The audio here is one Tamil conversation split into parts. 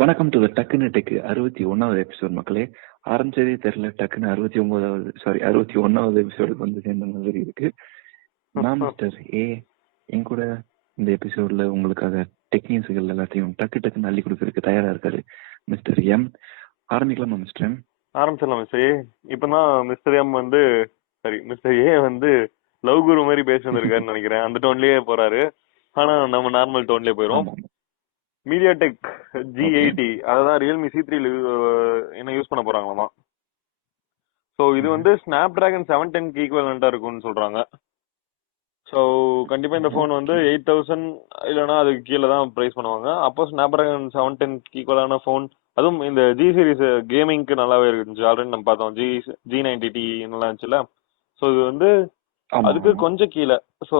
வணக்கம் டு டக்குன்னு டெக்கு 61வது எபிசோட் மக்களே. ஆரம்பிச்சதே தெரியல, டக்குன்னு 61வது எபிசோடுக்கு வந்து சேர்ந்த மாதிரி இருக்கு. நான் மிஸ்டர் ஏ, என் கூட இந்த எபிசோட்ல உங்களுக்காக டெக்னிக்ஸ்கள் எல்லாத்தையும் டக்குன்னு அள்ளி கொடுக்கறதுக்கு தயாரா இருக்காரு மிஸ்டர் எம். ஆரம்பிக்கலாமா மிஸ்டர் எம்? ஆரம்பிச்சிடலாம் மிஸ்டர் ஏ. இப்பதான் மிஸ்டர் எம் வந்து மிஸ்டர் ஏ வந்து லவ் குரு மாதிரி பேசிருக்காருன்னு நினைக்கிறேன். அந்த டோன்லயே போறாரு. ஆனா நம்ம நார்மல் டோன்லயே போயிரும். MediaTek G80 அதான் ரியல்மி C3 என்ன யூஸ் பண்ண போறாங்களாமா. சோ இது வந்து Snapdragon 710 ஈக்குவலண்டா இருக்கும்னு சொல்றாங்க. சோ கண்டிப்பா இந்த போன் வந்து 8000 இல்லனா அதுக்கு கீழே தான் பிரைஸ் பண்ணுவாங்க. அப்போ Snapdragon 710 ஈக்குவலான போன், அதுவும் இந்த G சீரிஸ் கேமிங்க்கு நல்லாவே இருந்துச்சு. ஆல்ரெடி நம்ம பார்த்தோம், G90T நல்லா இருந்துச்சுல. சோ இது வந்து அதுக்கு கொஞ்சம் கீழே, சோ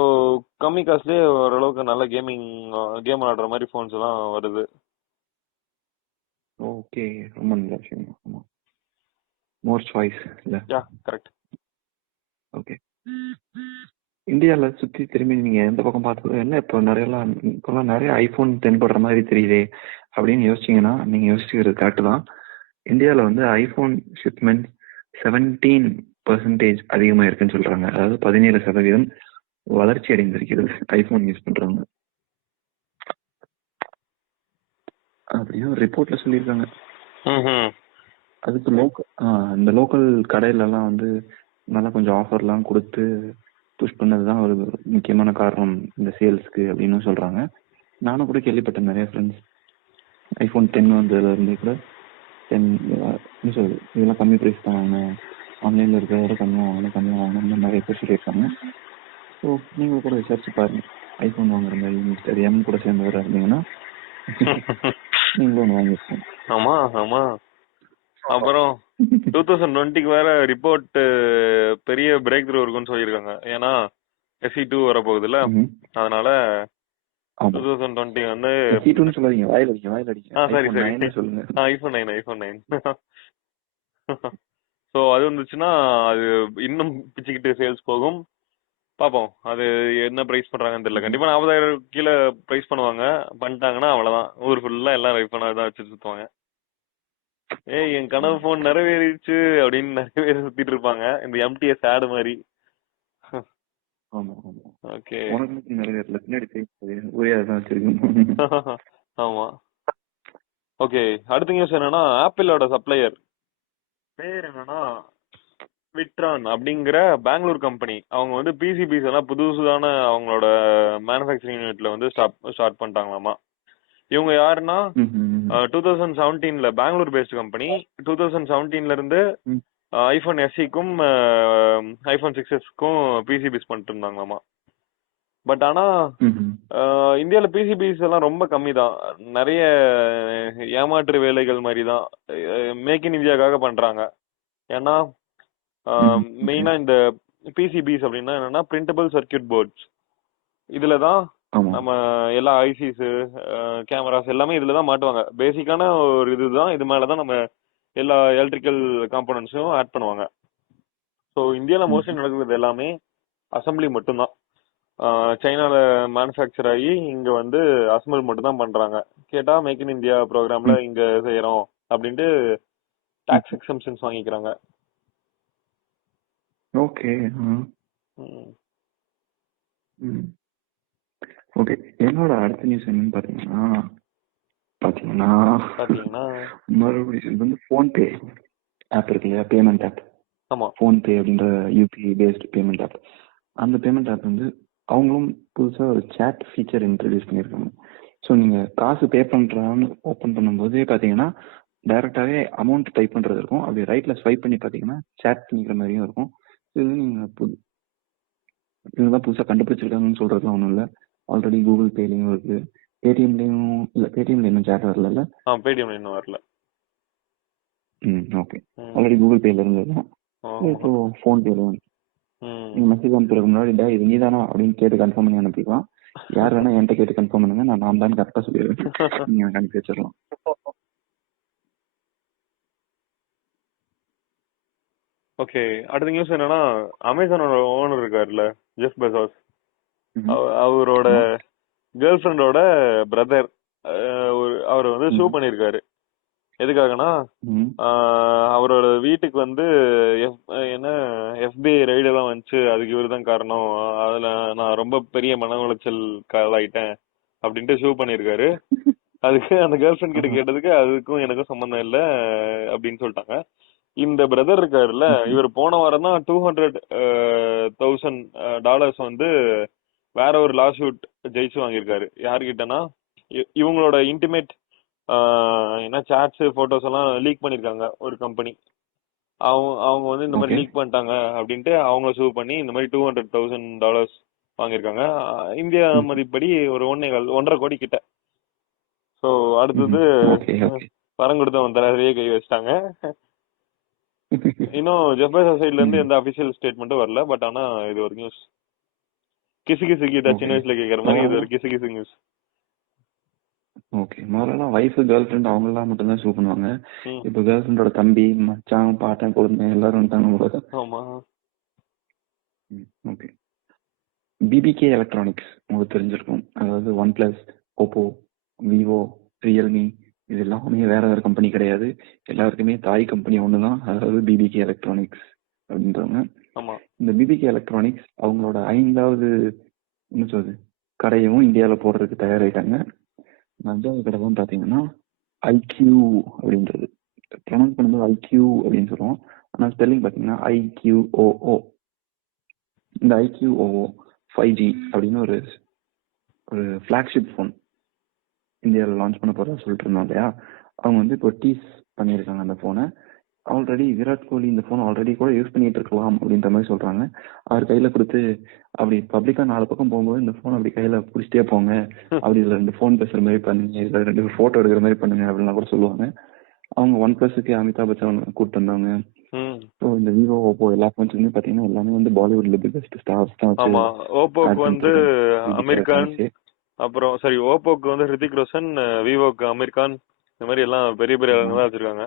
கம்மி காஸ்ட்லயே ஓரளவுக்கு நல்ல கேம் விளையாடுற மாதிரி போன்ஸ் எல்லாம் வருது. ஓகே, ரொம்ப நல்ல விஷயம். ஆமா, மோர் சாய்ஸ் இல்ல? யா, கரெக்ட். ஓகே, இந்தியால சுத்தி திரும்பி நீங்க எந்த பக்கம் பார்த்தது என்ன இப்பெல்லாம் நிறைய ஐபோன் தென்படுற மாதிரி தெரியுதே அப்படின்னு யோசிச்சீங்கன்னா நீங்க யோசிச்சுக்கிறது கரெக்ட் தான். இந்தியாவில் வந்து ஐபோன் ஷிப்மெண்ட் 17% அதிகமா இருக்குன்னு சொல்றாங்க. அதாவது 17% வளர்ச்சி அடைந்திருக்கிறது ஐபோன் யூஸ் பண்றவங்க. அப்படியும் ரிப்போர்ட்ல சொல்லியிருக்காங்க. அதுக்கு இந்த லோக்கல் கடையில எல்லாம் வந்து நல்லா கொஞ்சம் ஆஃபர்லாம் கொடுத்து புஷ் பண்ணதுதான் ஒரு முக்கியமான காரணம் இந்த சேல்ஸ்க்கு அப்படின்னு சொல்றாங்க. நானும் கூட கேள்விப்பட்டேன், நிறைய ஃப்ரெண்ட்ஸ் ஐபோன் 10 வந்ததுல இருந்து கூட 10 இதெல்லாம் கம்மி ப்ரைஸ் தான் வாங்க, ஆன்லைன்ல இருக்கிறத கம்மியாக வாங்க நிறைய பேர் சொல்லியிருக்காங்க. ஸோ நீங்கள் கூட விசாரிச்சு பாருங்க. ஐபோன் வாங்குற மாதிரி மிஸ்டர் எம் கூட சேர்ந்து வர இருந்தீங்கன்னா நீங்களும் ஒன்று வாங்கிருக்கோம். ஆமா ஆமா. அப்புறம் 2020க்கு வேற ரிப்போர்ட் பெரிய பிரேக் த்ரூ இருக்குன்னு சொல்லியிருக்காங்க. ஏன்னா SE2 வர போகுதுல்ல, அதனால 2020 வந்து சொல்லாதீங்க, வாயில அடிங்க. சரி சொல்லுங்க. ஐபோன் 9 சோ அது வந்துச்சுன்னா அது இன்னும் பிச்சுக்கிட்டு சேல்ஸ் போகும். பாப்போம் அது என்ன பிரைஸ் பண்றாங்கன்னு தெரியல. கண்டிப்பா 40,000 கீழே பிரைஸ் பண்ணுவாங்க. பண்ணிட்டாங்கன்னா அவ்வளவுதான், ஊர் ஃபுல்லா எல்லாம் ஐபோன் தான் வச்சுட்டு சுத்துவாங்க. என் கனவு போன் நிறைவேறிச்சு அப்படின்னு நிறைய பேர் சுத்திட்டு இருப்பாங்க, இந்த MTS ஆடு மாதிரி. ஓகே, ஆமா. ஓகே, அடுத்த நியூஸ் என்னன்னா, ஆப்பிளோட சப்ளையர் பேர் என்னன்னா விட்ரான் அப்படிங்கிற பெங்களூர் கம்பெனி. அவங்க வந்து PCBs எல்லாம் புதுசான அவங்களோட மேனுஃபேக்சரிங் யூனிட்ல வந்து ஸ்டார்ட் பண்ணிட்டாங்களாமா. இவங்க யாருன்னா 2017ல பெங்களூர் பேஸ்ட் கம்பெனி. 2017ல இருந்து ஐபோன் SEக்கும் ஐபோன் 6sக்கும் PCBs பண்ணிட்டு இருந்தாங்களாமா. பட் ஆனா இந்தியால PCBs எல்லாம் ரொம்ப கம்மி தான். நிறைய ஏமாற்று வேலைகள் மாதிரி தான் மேக் இன் இந்தியாக்காக பண்றாங்க. ஏன்னா மெயினா இந்த PCBs அப்படின்னா என்னன்னா பிரிண்டபிள் சர்க்கியூட் போர்ட்ஸ். இதுலதான் நம்ம எல்லா ஐசிஸ், கேமராஸ் எல்லாமே இதுலதான் மாட்டுவாங்க. பேசிக்கான ஒரு இதுதான், இது மேலதான் நம்ம எல்லா எலக்ட்ரிக்கல் காம்போனன்ட்ஸும் ஆட் பண்ணுவாங்க. ஸோ இந்தியால மோஸ்ட்லி நடக்கிறது எல்லாமே அசம்பிளி மட்டும்தான். சைனால மேனுஃபேக்சர் ஆகி இங்க வந்து அசம்பிள் மட்டும் தான் பண்றாங்க. கேட்டா மேக் இன் இந்தியா ப்ரோக்ராம்ல இங்க செய்யறோம் அப்படின்ட்டு டாக்ஸ் எக்ஸம்ஷன்ஸ் வாங்கிக்கிறாங்க. ஓகே ஓகே, என்னோட அடுத்த நியூஸ் என்னன்னு பாத்தீங்கன்னா மறுபடியும் இது வந்து ஃபோன்பே ஆப் இருக்கு இல்லையா, பேமெண்ட் ஆப். ஃபோன்பே அப்படின்ற UPI பேஸ்ட் பேமெண்ட் ஆப். அந்த பேமெண்ட் ஆப் வந்து அவங்களும் புதுசா ஒரு சேட் ஃபீச்சர் இன்ட்ரடியூஸ் பண்ணியிருக்காங்க. ஸோ நீங்க காசு பே பண்றான்னு ஓப்பன் பண்ணும்போதே பாத்தீங்கன்னா டைரக்டாவே அமௌண்ட் டைப் பண்றது இருக்கும். அப்படி ரைட்ல ஸ்வைப் பண்ணி பாத்தீங்கன்னா சேட் பண்ணிக்கிற மாதிரியும் இருக்கும். இது நீங்க இதுதான் புதுசா கண்டுபிடிச்சிருக்காங்கன்னு சொல்றதுலாம் ஒன்றும் இல்லை. ஆல்ரெடி கூகுள் பேலையும் இருக்கு, பேடிஎம்லயும் இல்ல, பேடிஎம்ல இன்னும் சேட் வரல. பேடிஎம்ல இன்னும் வரல. ஓகே, ஆல்ரெடி கூகுள் பேல இருந்தது. இப்போ ஃபோன் பேல நீங்க மெசேஜ் அனுப்புறதுக்கு முன்னாடி இது நீதானா அப்படின்னு கேட்டு கன்ஃபார்ம் பண்ணி அனுப்பிக்கலாம். யார் வேணா என்கிட்ட கேட்டு கன்ஃபார்ம் பண்ணுங்க, நான் தான் கரெக்டா சொல்லிடுவேன். நீங்க எனக்கு அனுப்பி வச்சிடலாம். ஓகே, அடுத்த நியூஸ் என்னன்னா, அமேசானோட ஓனர் இருக்காருல்ல, ஜெஃப் பெசோஸ், அவரோட கேர்ள் ஃப்ரெண்டோட பிரதர் அவர் வந்து ஷூ பண்ணியிருக்காரு. எதுக்காகனா அவரோட வீட்டுக்கு வந்து என்ன FBI ரைடு எல்லாம் வந்துச்சு, அதுக்கு இவர் தான் காரணம், அதுல நான் ரொம்ப பெரிய மன உளைச்சல் ஆயிட்டேன் அப்படின்ட்டு ஷூ பண்ணியிருக்காரு. அதுக்கு அந்த கேர்ள் ஃப்ரெண்ட் கிட்ட கேட்டதுக்கு அதுக்கும் எனக்கும் சம்பந்தம் இல்லை அப்படின்னு சொல்லிட்டாங்க. இந்த பிரதர் இருக்காருல்ல, இவர் போன வாரம் தான் $200,000 வந்து வேற ஒரு லா ஷூட் ஜெயிச்சு வாங்கியிருக்காரு. யாருக்கிட்டனா இவங்களோட இன்டிமேட் என்ன சாட்ஸ் போட்டோஸ் எல்லாம் லீக் பண்ணிருக்காங்க ஒரு கம்பெனி. அவங்க வந்து இந்த மாதிரி லீக் பண்ணிட்டாங்க அப்படின்ட்டு அவங்க சூ பண்ணி இந்த மாதிரி $200,000 வாங்கியிருக்காங்க. இந்தியா மதிப்படி ஒரு 1.5 கோடி கிட்ட. ஸோ அடுத்தது பணம் கொடுத்து அவன் தலைவரையே கை வச்சிட்டாங்க. இன்னும் ஜெஃபேசா சைட்ல இருந்து எந்த அபிஷியல் ஸ்டேட்மெண்ட்டும் வரல. பட் ஆனா இது ஒரு நியூஸ், கிசு கிசு கீதா சின்ன வயசுல கேட்கற மாதிரி இது ஒரு கிசு கிசு நியூஸ். ஓகே, முதல்ல வைஃப் கேர்ள் ஃப்ரெண்ட் அவங்க எல்லாம் மட்டும் தான் ஷூ பண்ணுவாங்க. இப்போ கேர்ள் ஃப்ரெண்டோட தம்பி, மச்சான், பாட்டன், குழந்தை எல்லாரும் வந்துட்டாங்க. ஆமா. ஓகே, பிபிகே எலக்ட்ரானிக்ஸ் உங்களுக்கு தெரிஞ்சிருக்கும். அதாவது OnePlus, ஓப்போ, விவோ, ரியல்மி இது எல்லாமே வேற வேற கம்பெனி கிடையாது. எல்லாருக்குமே தாய் கம்பெனி ஒன்று தான், அதாவது பிபிகே எலக்ட்ரானிக்ஸ் அப்படின்றவங்க. இந்த பிபிகே எலக்ட்ரானிக்ஸ் அவங்களோட 5வது என்ன சொல்றது கடையும் இந்தியாவில் போடுறதுக்கு தயாராகிட்டாங்க. 5வது கடை தான் பார்த்தீங்கன்னா iQoo அப்படின்றது. ப்ரொனவுன்ஸ் பண்ணும்போது iQoo அப்படின்னு சொல்லுவோம், ஆனால் ஸ்பெல்லிங் பார்த்தீங்கன்னா IQOO. இந்த iQOO 5G அப்படின்னு ஒரு ஃப்ளாக்ஷிப் ஃபோன் இந்தியாவில் லான்ச் பண்ண போகிறதா சொல்லிட்டு இருந்தோம் இல்லையா. அவங்க வந்து இப்போ டீஸ் பண்ணியிருக்காங்க அந்த ஃபோனை. ஆல்ரெடி விராட் கோலி இந்த ஃபோன் ஆல்ரெடி கூட யூஸ் பண்ணிட்டு இருக்கலாம் அப்படின்ற மாதிரி சொல்கிறாங்க. அவர் கையில் கொடுத்து அப்படி பப்ளிக்காக 4 பக்கம் போகும்போது இந்த ஃபோன் அப்படி கையில் பிடிச்சிட்டே போங்க, அப்படி இதில் 2 ஃபோன் பேசுகிற மாதிரி பண்ணுங்க, இதில் 2 ஃபோட்டோ எடுக்கிற மாதிரி பண்ணுங்க அப்படின்லாம் கூட சொல்லுவாங்க. அவங்க OnePlusக்கு அமிதாப் பச்சன் கூப்பிட்டு வந்தாங்க. ஸோ இந்த விவோ, ஓப்போ எல்லா ஃபோன்ஸுமே பார்த்தீங்கன்னா எல்லாமே வந்து பாலிவுட்ல பிகெஸ்ட் ஸ்டார்ஸ் தான். ஓப்போக்கு வந்து அமீர் கான், அப்புறம் சரி ஓப்போக்கு வந்து ஹிருத்திக் ரோஷன், விவோக்கு அமீர் கான், இந்த மாதிரி எல்லாம் பெரிய பெரிய ஆளுங்க தான் வச்சிருக்காங்க.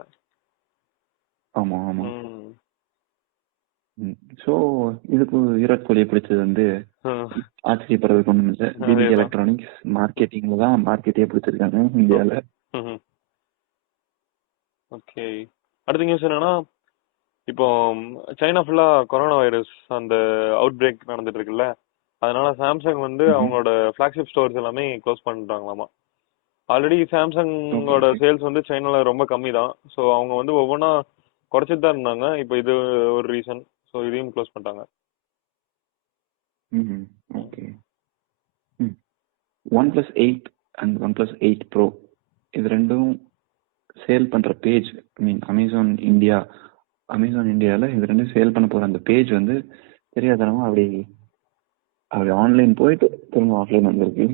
ஆமா ஆமா. ஸோ இதுக்கு விராட் கோலியை பிடிச்சது வந்து ஆச்சரியப்படுறதுக்கு ஒன்றும் இல்லை. பிபிகே எலக்ட்ரானிக்ஸ் மார்க்கெட்டிங்ல தான் மார்க்கெட்டே பிடிச்சிருக்காங்க இந்தியாவில். ஓகே, அடுத்த நியூஸ் என்னன்னா, இப்போ சைனா ஃபுல்லா கொரோனா வைரஸ் அந்த அவுட் பிரேக் நடந்துட்டு இருக்குல்ல, அதனால சாம்சங் வந்து அவங்களோட ஃபிளாக்ஷிப் ஸ்டோர்ஸ் எல்லாமே க்ளோஸ் பண்ணிட்டாங்களாமா. ஆல்ரெடி சாம்சங்கோட சேல்ஸ் வந்து சைனால ரொம்ப கம்மி தான். ஸோ அவங்க வந்து ஒவ்வொன்றா குறைச்சிட்டு தான் இருந்தாங்க. இப்போ இது ஒரு ரீசன். ஸோ இதையும் க்ளோஸ் பண்ணிட்டாங்க. Okay, OnePlus 8 and OnePlus 8 Pro இது ரெண்டும் சேல் பண்ணுற பேஜ், அமேசான் இந்தியாவில் இது ரெண்டும் சேல் பண்ண போகிற அந்த பேஜ் வந்து தெரியாதனமா அப்படி ஆன்லைன் போயிட்டு திரும்ப ஆஃப்லைன் வந்திருக்கு.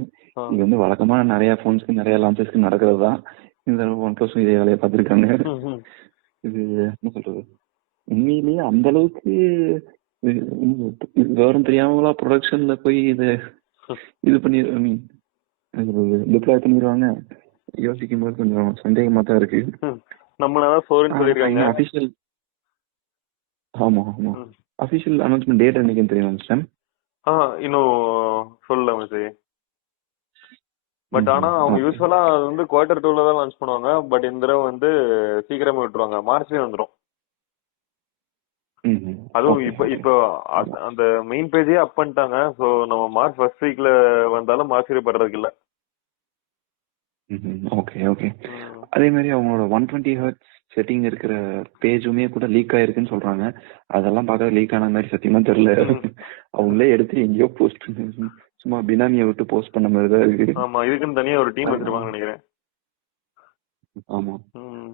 இது வந்து வழக்கமான நிறைய ஃபோன்ஸ்க்கு நிறைய லான்ச்சஸ்க்கு நடக்கிறது தான். இந்த OnePlus இதே வேலையை பார்த்துருக்காங்க. இது என்ன சொல்றது, உண்மையிலேயே அந்த அளவுக்கு விவரம் தெரியாமலா ப்ரொடக்ஷன்ல போய் இது பண்ணி டிப்ளாய் பண்ணிடுவாங்க. யோசிக்கும் போது கொஞ்சம் சந்தேகமா தான் இருக்கு. அபிஷியல் ஆமா ஆமா அபிஷியல் அனௌன்ஸ்மெண்ட் டேட் என்னைக்குன்னு தெரியும் சார்? இன்னும் சொல்லல. பட் ஆனா அவங்க யூஸ்வலா வந்து Q2 தான் லான்ச் பண்ணுவாங்க. பட் இந்த தடவை வந்து சீக்கிரமா விட்டுருவாங்க, மார்ச்லயே வந்துடும். அதுவும் இப்போ அந்த மெயின் பேஜே அப் பண்ணிட்டாங்க. ஸோ நம்ம மார்ச் ஃபர்ஸ்ட் வீக்ல வந்தாலும் ஆச்சரியப்படுறதுக்கு இல்ல. Okay okay. அதே மாதிரி அவங்களோட 120 Hz செட்டிங் இருக்கிற பேஜுமே கூட லீக் ஆயிருக்குன்னு சொல்றாங்க. அதெல்லாம் பார்க்க லீக் ஆன மாதிரி சத்தியமா தெரியல. அவங்களே எடுத்து எங்கேயோ போஸ்ட் பண்ணி சும்மா பினாமியை விட்டு போஸ்ட் பண்ண மாதிரி தான் இருக்கு. ஆமா, இதுக்குன்னு தனியா ஒரு டீம் வச்சிருப்பாங்கன்னு நினைக்கிறேன். ஆமா,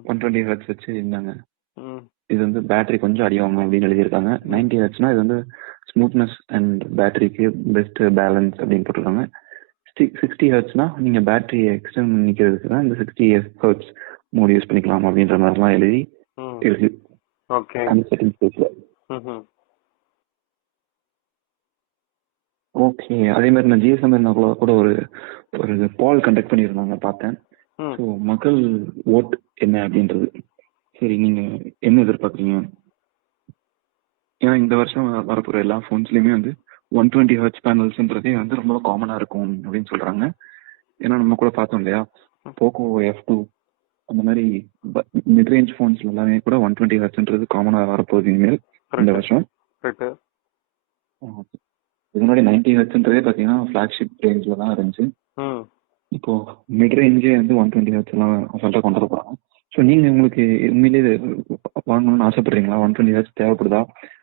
120 Hz வச்சு இருந்தாங்க. இது வந்து பேட்டரி கொஞ்சம் அடிவாங்க அப்படின்னு எழுதியிருக்காங்க. 90 Hzனா இது வந்து ஸ்மூத்னஸ் அண்ட் பேட்டரிக்கு பெஸ்ட் பேலன்ஸ் அப்படின்னு போட்டிருக்காங்க. 60 Hzனா நீங்க பேட்டரியை எக்ஸ்டெண்ட் பண்ணிக்கிறதுக்கு தான் இந்த 60 Hz மோட் யூஸ் பண்ணிக்கலாம் அப்படின்ற மாதிரிலாம் எழுதி இருக்கு அந்த செட்டிங்ஸ் பேஜ்ல. ஓகே, அதே மாதிரி நான் ஜிஎஸ்எம் கூட ஒரு பால் கண்டக்ட் பண்ணியிருந்தாங்க, பார்த்தேன். ஸோ மக்கள் ஓட் என்ன அப்படின்றது. சரி, நீங்க என்ன எதிர்பார்க்குறீங்க? ஏன்னா இந்த வருஷம் வரப்போற எல்லா ஃபோன்ஸ்லயுமே வந்து 120 Hz பேனல்ஸ்ன்றதே வந்து ரொம்ப காமனா இருக்கும் அப்படின்னு சொல்றாங்க. ஏன்னா நம்ம கூட பார்த்தோம் இல்லையா, போக்கோ F2 அந்த மாதிரி மிட் ரேஞ்ச் ஃபோன்ஸ்ல எல்லாமே கூட 120 ஹெர்ட்ஸ்ன்றது காமனா வரப்போகுது இனிமேல் இந்த வருஷம். இதுக்கு முன்னாடி 90 ஹெர்ட்ஸ்ன்றதே பாத்தீங்கன்னா ஃபிளாக்ஷிப் ரேஞ்ச்ல தான் இருந்துச்சு. இப்போ மிட் ரேஞ்சே வந்து 120 ஹெர்ட்ஸ் எல்லாம் அசால்ட்டா கொண்டு வர போறாங்க. ஸோ நீங்க உங்களுக்கு உண்மையிலேயே வாங்கணும்னு ஆசைப்படுறீங்களா? 120 ஹெர்ட்ஸ் தேவைப்படுதா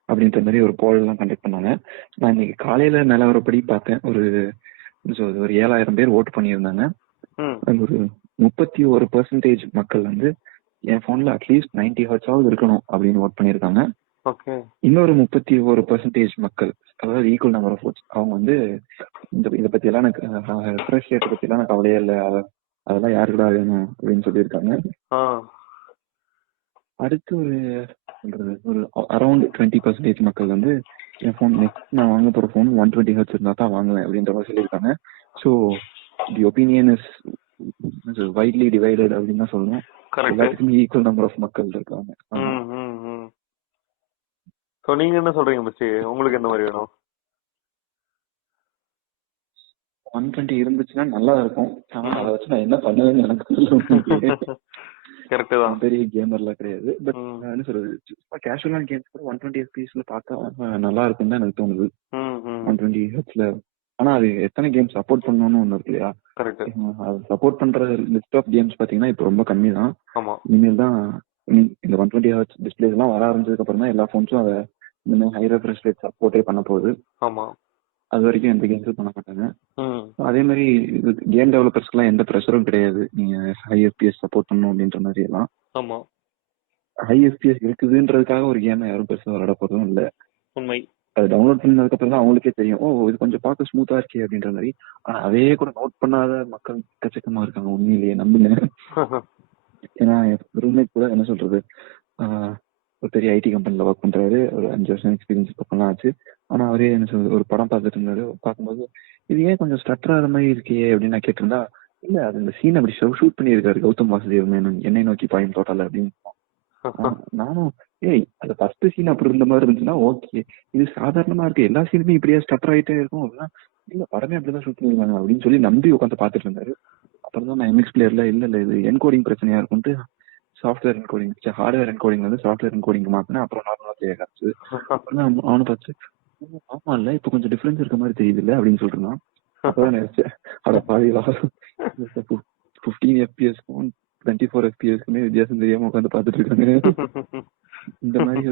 அப்படின்ற மாதிரி ஒரு போல் எல்லாம் கண்டக்ட் பண்ணாங்க. நான் இன்னைக்கு காலையில நிலவரப்படி பார்த்தேன். ஒரு 7,000 பேர் ஓட்டு பண்ணியிருந்தாங்க. அது ஒரு 31% மக்கள் வந்து என் போன்ல அட்லீஸ்ட் 90 ஹெர்ட்ஸாவது இருக்கணும் அப்படின்னு ஓட் பண்ணியிருக்காங்க. இன்னொரு 31% மக்கள், அதாவது ஈக்குவல் நம்பர் ஆஃப் ஓட்ஸ், அவங்க வந்து இதை பத்தி எல்லாம் எனக்கு ரெஃப்ரெஷ் ரேட்டை பத்தி எல்லாம் எனக்கு கவலையே இல்லை, அதெல்லாம் யாருக்குடா வேணும் அப்படின்னு சொல்லியிருக்காங்க. அடுத்து ஒரு அரௌண்ட் 20% மக்கள் வந்து என் ஃபோன் நெக்ஸ்ட் நான் வாங்க போற ஃபோன் 120 ஹெர்ட்ஸ் இருந்தா தான் வாங்குவேன் அப்படின்ற மாதிரி சொல்லியிருக்காங்க. So the opinion is widely divided அப்படின்னு தான் சொல்லணும். எல்லாத்துக்குமே ஈக்குவல் நம்பர் ஆஃப் மக்கள் இருக்காங்க. சோ நீங்க என்ன சொல்றீங்க மச்சி? உங்களுக்கு என்ன மாதிரி வேணும்? 120 இருந்துச்சுன்னா நல்லா இருக்கும். ஆனா அதை வச்சு நான் என்ன பண்ணுவேன்னு எனக்கு கரெக்ட் தான். பெரிய கேமர்லாம் கிடையாது. பட் என்ன சொல்றது, கேஷுவலான கேம்ஸ் கூட 120 FPS பார்த்தா நல்லா இருக்கும்னு தான் எனக்கு தோணுது. 120 ஹெர்ட்ஸ்ல. ஆனா அது எத்தனை கேம் சப்போர்ட் பண்ணணும்னு ஒண்ணு இருக்கு இல்லையா? அது சப்போர்ட் பண்ற லிஸ்ட் ஆஃப் கேம்ஸ் பாத்தீங்கன்னா இப்போ ரொம்ப கம்மி தான். இனிமேல் தான் இந்த 120 ஹெர்ட்ஸ் டிஸ்பிளேஸ் எல்லாம் வர ஆரம்பிச்சதுக்கு அப்புறம் தான் எல்லா போன்ஸும் அதை இன்னும் ஹை ரெஃப்ரெஷ் ரேட் சப்போர்ட்டே பண்ண போகுது. அது வரைக்கும் எந்த கேம்ஸும் பண்ண மாட்டாங்க. அதே மாதிரி கேம் டெவலப்பர்ஸ்க்குலாம் எந்த ப்ரெஷரும் கிடையாது, நீங்க ஹை FPS சப்போர்ட் பண்ணணும் அப்படின்ற மாதிரி எல்லாம். ஹை FPS இருக்குதுன்றதுக்காக ஒரு கேம் யாரும் பெருசாக விளையாட போறதும் இல்லை. உண்மை. அது டவுன்லோட் பண்ணதுக்கு அப்புறம் தான் அவங்களுக்கே தெரியும், இது கொஞ்சம் பார்க்க ஸ்மூத்தா இருக்கே அப்படின்ற மாதிரி. ஆனா அதையே கூட நோட் பண்ணாத மக்கள் எக்கச்சக்கமா இருக்காங்க, உண்மையிலேயே நம்புங்க. ஏன்னா ரூம்மேட் கூட என்ன சொல்றது, ஒரு பெரிய ஐடி கம்பெனில ஒர்க் பண்றாரு, ஒரு 5 வருஷம் எக்ஸ்பீரியன்ஸ் பக்கம்லாம் ஆச்சு. ஆனா அவரே என்ன சொல்றது, ஒரு படம் பார்த்துட்டு இருந்தாரு, பார்க்கும்போது இது ஏன் கொஞ்சம் ஸ்ட்ரக்டர் ஆகிற மாதிரி இருக்கே அப்படின்னு நான் கேட்டிருந்தா, இல்ல அது இந்த சீன் அப்படி ஷூட் பண்ணியிருக்காரு கௌதம் வாசுதேவ் மேனன், என்னை நோக்கி பாயும் தோட்டல அப்படின்னு. நானும் அது ஃபர்ஸ்ட் சீன் அப்படி இருந்த மாதிரி இருந்துச்சுன்னா ஓகே, இது சாதாரணமா இருக்கு, எல்லா சீனுமே இப்படியே ஸ்ட்ரக்டர் ஆகிட்டே இருக்கும் அப்படின்னா, இல்ல படமே அப்படிதான் ஷூட் பண்ணிருக்காங்க அப்படின்னு சொல்லி நம்பி உட்காந்து பார்த்துட்டு இருந்தாரு. அப்புறம் தான் நான் MX பிளேயர்ல இல்ல இது என்கோடிங் பிரச்சனையா இருக்கும்ட்டு சாஃப்ட்வேர் என்கோடிங், ஹார்ட்வேர் என்கோடிங் வந்து சாஃப்ட்வேர் என்கோடிங் மாத்தினேன். அப்புறம் நார்மலா பிளே ஆச்சு. அப்புறம் அவனை பார்த்து ஆமா இல்ல இப்ப கொஞ்சம் டிஃபரன்ஸ் இருக்க மாதிரி தெரியுது இல்ல அப்படின்னு சொல்றான். அப்பதான் நினைச்சேன், அட பாதிகளா 15 FPS-க்கும் 24 FPS-க்குமே வித்தியாசம் தெரியாம உட்காந்து பாத்துட்டு இருக்காங்க. இந்த மாதிரி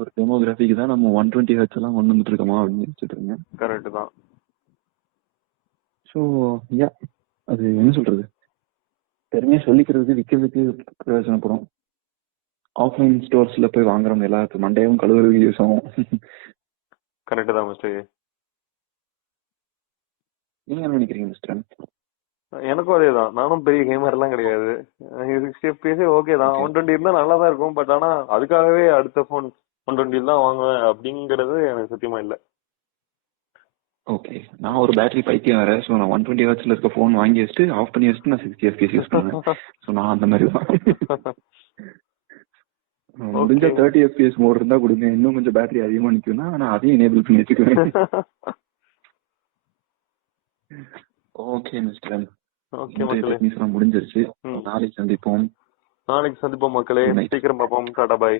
ஒரு டெமோகிராஃபிக்கு தான் நம்ம 120 ஹெர்ட்ஸ் எல்லாம் கொண்டு வந்துட்டு இருக்கோமா அப்படின்னு நினைச்சிட்டு இருக்கேன். கரெக்ட் தான். ஸோ அது என்ன சொல்றது, பெருமையா சொல்லிக்கிறதுக்கு விற்கிறதுக்கு பிரயோஜனப்படும். ஆஃப்லைன் ஸ்டோர்ஸ்ல போய் வாங்குறவங்க எல்லாத்துக்கும் மண்டையும் கழுவுறதுக்கு யூஸ் ஆகும். கரெக்ட் தான் மிஸ்டர். நீங்க என்ன நினைக்கிறீங்க மிஸ்டர்? எனக்கும் அதே தான், நானும் பெரிய கேமர் எல்லாம் கிடையாது. 60 FPS ஓகே தான், 120 இருந்தா நல்லா தான் இருக்கும். பட் ஆனா அதுக்காகவே அடுத்த போன் 120 தான் வாங்குவேன் அப்படிங்கறது எனக்கு சத்தியமா இல்லை. ஓகே, நான் ஒரு பேட்டரி பைத்தியம் வேற. ஸோ நான் 120 ஹெர்ட்ஸ்ல இருக்க ஃபோன் வாங்கி வச்சுட்டு ஆஃப் பண்ணி வச்சுட்டு நான் 60 FPS யூஸ் பண்ணுவேன். ஸோ நான் அந்த மாதிரி தான். முடிஞ்ச 30 FPS மோட் இருந்தா கொடுங்க, இன்னும் கொஞ்சம் பேட்டரி அதிகமா நிக்கும்னா நான் அதையும் எனேபிள் பண்ணி வச்சுக்குவேன். ஓகே மிஸ்டர், முடிஞ்சிருச்சு. நாளைக்கு சந்திப்போம். மக்களே, சீக்கிரம் பார்ப்போம். டாடா பாய்.